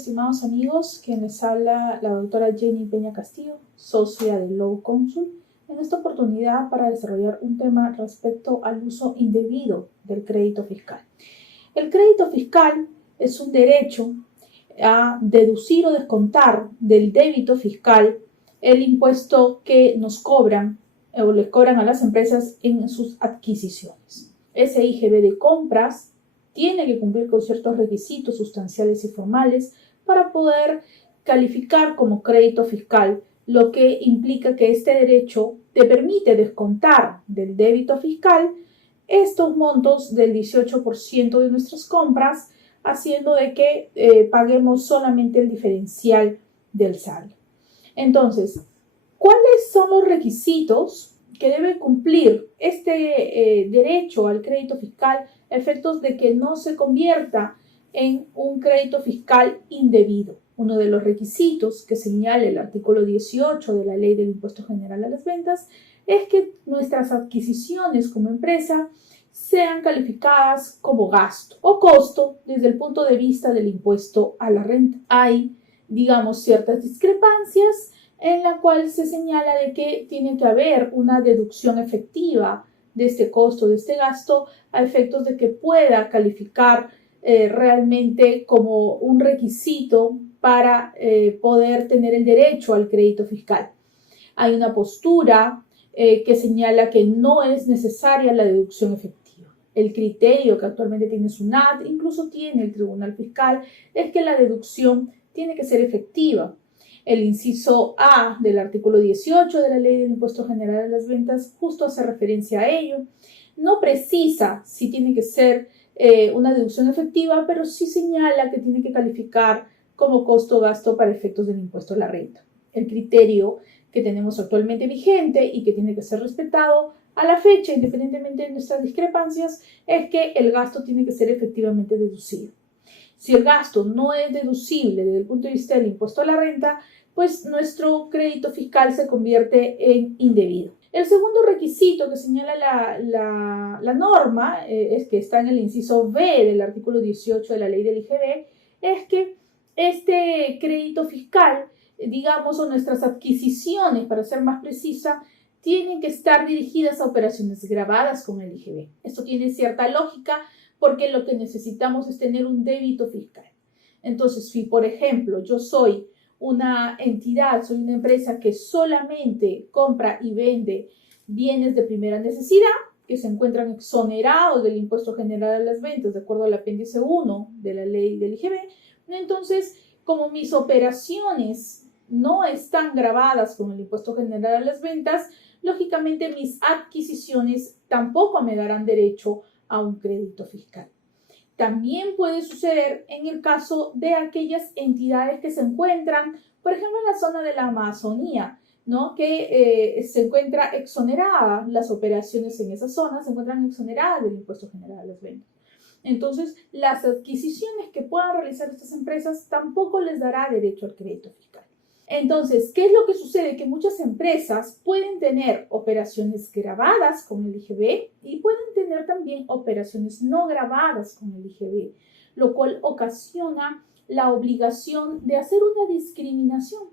estimados amigos, quien les habla la doctora Jenny Peña Castillo, socia de Law Consult, en esta oportunidad para desarrollar un tema respecto al uso indebido del crédito fiscal. El crédito fiscal es un derecho a deducir o descontar del débito fiscal el impuesto que nos cobran o les cobran a las empresas en sus adquisiciones. Ese IGB de compras tiene que cumplir con ciertos requisitos sustanciales y formales para poder calificar como crédito fiscal, lo que implica que este derecho te permite descontar del débito fiscal estos montos del 18% de nuestras compras, haciendo de que paguemos solamente el diferencial del saldo. Entonces, ¿cuáles son los requisitos que debe cumplir este derecho al crédito fiscal a efectos de que no se convierta en un crédito fiscal indebido? Uno de los requisitos que señala el artículo 18 de la Ley del Impuesto General a las Ventas es que nuestras adquisiciones como empresa sean calificadas como gasto o costo desde el punto de vista del impuesto a la renta. Hay, digamos, ciertas discrepancias en la cual se señala de que tiene que haber una deducción efectiva de este costo, de este gasto, a efectos de que pueda calificar realmente como un requisito para poder tener el derecho al crédito fiscal. Hay una postura que señala que no es necesaria la deducción efectiva. El criterio que actualmente tiene SUNAT, incluso tiene el Tribunal Fiscal, es que la deducción tiene que ser efectiva. El inciso A del artículo 18 de la Ley del Impuesto General a las Ventas justo hace referencia a ello. No precisa si tiene que ser una deducción efectiva, pero sí señala que tiene que calificar como costo o gasto para efectos del impuesto a la renta. El criterio que tenemos actualmente vigente y que tiene que ser respetado a la fecha, independientemente de nuestras discrepancias, es que el gasto tiene que ser efectivamente deducido. Si el gasto no es deducible desde el punto de vista del impuesto a la renta, pues nuestro crédito fiscal se convierte en indebido. El segundo requisito que señala la norma, es que está en el inciso B del artículo 18 de la ley del IGB, es que este crédito fiscal, digamos, o nuestras adquisiciones, para ser más precisa, tienen que estar dirigidas a operaciones gravadas con el IGB. Esto tiene cierta lógica porque lo que necesitamos es tener un débito fiscal. Entonces, si por ejemplo yo soy una entidad, soy una empresa que solamente compra y vende bienes de primera necesidad, que se encuentran exonerados del impuesto general a las ventas, de acuerdo al apéndice 1 de la ley del IGB, entonces, como mis operaciones no están gravadas con el impuesto general a las ventas, lógicamente mis adquisiciones tampoco me darán derecho a un crédito fiscal. También puede suceder en el caso de aquellas entidades que se encuentran, por ejemplo, en la zona de la Amazonía, ¿no? Que se encuentra exonerada, las operaciones en esa zona se encuentran exoneradas del impuesto general a las ventas. Entonces, las adquisiciones que puedan realizar estas empresas tampoco les dará derecho al crédito fiscal. Entonces, ¿qué es lo que sucede? Que muchas empresas pueden tener operaciones gravadas con el IGB y pueden tener también operaciones no gravadas con el IGB, lo cual ocasiona la obligación de hacer una discriminación,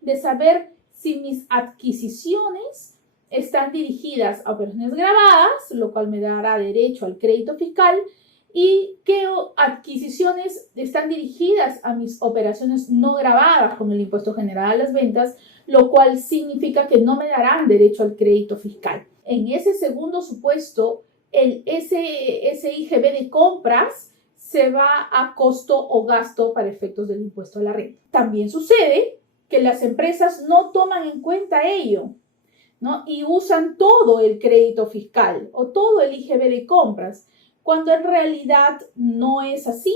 de saber si mis adquisiciones están dirigidas a operaciones gravadas, lo cual me dará derecho al crédito fiscal, y qué adquisiciones están dirigidas a mis operaciones no gravadas con el impuesto general a las ventas, lo cual significa que no me darán derecho al crédito fiscal. En ese segundo supuesto, ese IGB de compras se va a costo o gasto para efectos del impuesto a la renta. También sucede que las empresas no toman en cuenta ello, ¿no? Y usan todo el crédito fiscal o todo el IGB de compras, cuando en realidad no es así.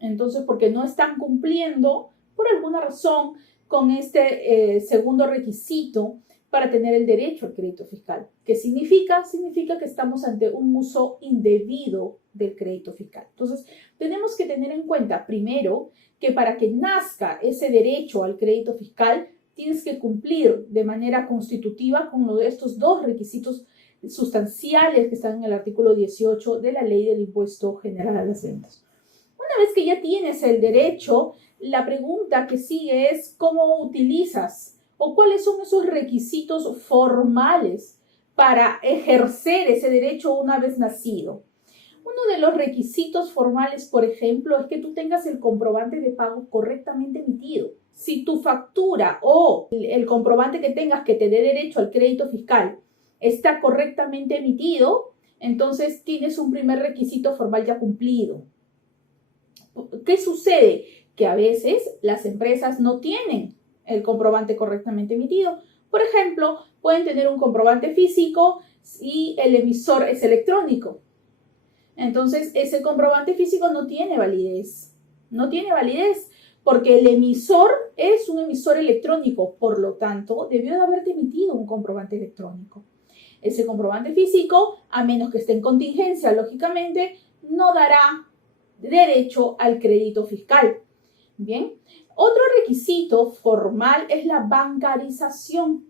Entonces, porque no están cumpliendo por alguna razón con este segundo requisito para tener el derecho al crédito fiscal. ¿Qué significa? Significa que estamos ante un uso indebido del crédito fiscal. Entonces, tenemos que tener en cuenta primero que para que nazca ese derecho al crédito fiscal, tienes que cumplir de manera constitutiva con uno de estos dos requisitos sustanciales que están en el artículo 18 de la Ley del Impuesto General a las Ventas. Una vez que ya tienes el derecho, la pregunta que sigue es ¿cómo utilizas o cuáles son esos requisitos formales para ejercer ese derecho una vez nacido? Uno de los requisitos formales, por ejemplo, es que tú tengas el comprobante de pago correctamente emitido. Si tu factura o el comprobante que tengas que te dé derecho al crédito fiscal está correctamente emitido, entonces tienes un primer requisito formal ya cumplido. ¿Qué sucede? Que a veces las empresas no tienen el comprobante correctamente emitido. Por ejemplo, pueden tener un comprobante físico y el emisor es electrónico. Entonces, ese comprobante físico no tiene validez. No tiene validez porque el emisor es un emisor electrónico. Por lo tanto, debió de haberte emitido un comprobante electrónico. Ese comprobante físico, a menos que esté en contingencia, lógicamente, no dará derecho al crédito fiscal. Bien, otro requisito formal es la bancarización,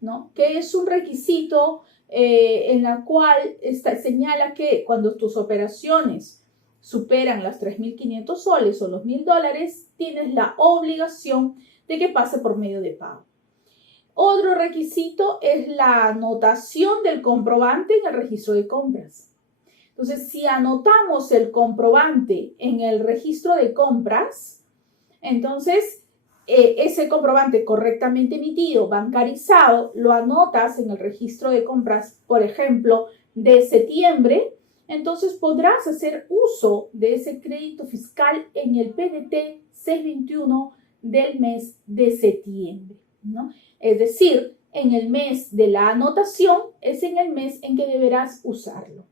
¿no? Que es un requisito en la cual señala que cuando tus operaciones superan las 3.500 soles o los $1.000, tienes la obligación de que pase por medio de pago. Otro requisito es la anotación del comprobante en el registro de compras. Entonces, si anotamos el comprobante en el registro de compras, entonces ese comprobante correctamente emitido, bancarizado, lo anotas en el registro de compras, por ejemplo, de septiembre, entonces podrás hacer uso de ese crédito fiscal en el PDT 621 del mes de septiembre, ¿no? Es decir, en el mes de la anotación es en el mes en que deberás usarlo.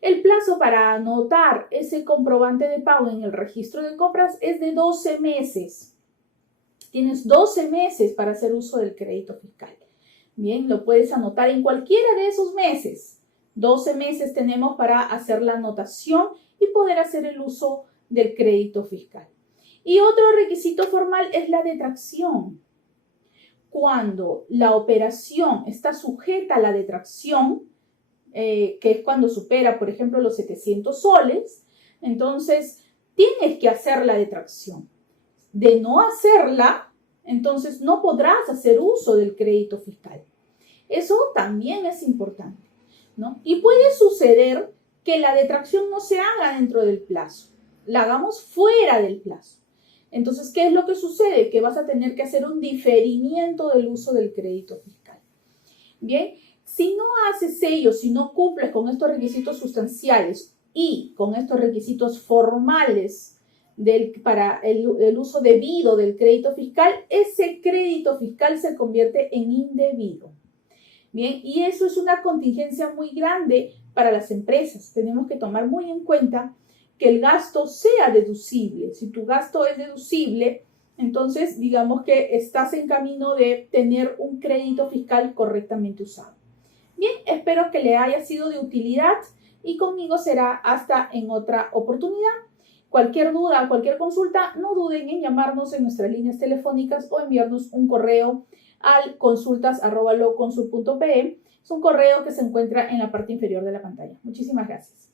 El plazo para anotar ese comprobante de pago en el registro de compras es de 12 meses. Tienes 12 meses para hacer uso del crédito fiscal. Bien, lo puedes anotar en cualquiera de esos meses. 12 meses tenemos para hacer la anotación y poder hacer el uso del crédito fiscal. Y otro requisito formal es la detracción. Cuando la operación está sujeta a la detracción, que es cuando supera, por ejemplo, los 700 soles, entonces tienes que hacer la detracción. De no hacerla, entonces no podrás hacer uso del crédito fiscal. Eso también es importante, ¿no? Y puede suceder que la detracción no se haga dentro del plazo, la hagamos fuera del plazo. Entonces, ¿qué es lo que sucede? Que vas a tener que hacer un diferimiento del uso del crédito fiscal. Bien, si no haces ello, si no cumples con estos requisitos sustanciales y con estos requisitos formales para el uso debido del crédito fiscal, ese crédito fiscal se convierte en indebido. Bien, y eso es una contingencia muy grande para las empresas. Tenemos que tomar muy en cuenta que el gasto sea deducible. Si tu gasto es deducible, entonces digamos que estás en camino de tener un crédito fiscal correctamente usado. Bien, espero que le haya sido de utilidad y conmigo será hasta en otra oportunidad. Cualquier duda, cualquier consulta, no duden en llamarnos en nuestras líneas telefónicas o enviarnos un correo al consultas@lowconsult.pe. Es un correo que se encuentra en la parte inferior de la pantalla. Muchísimas gracias.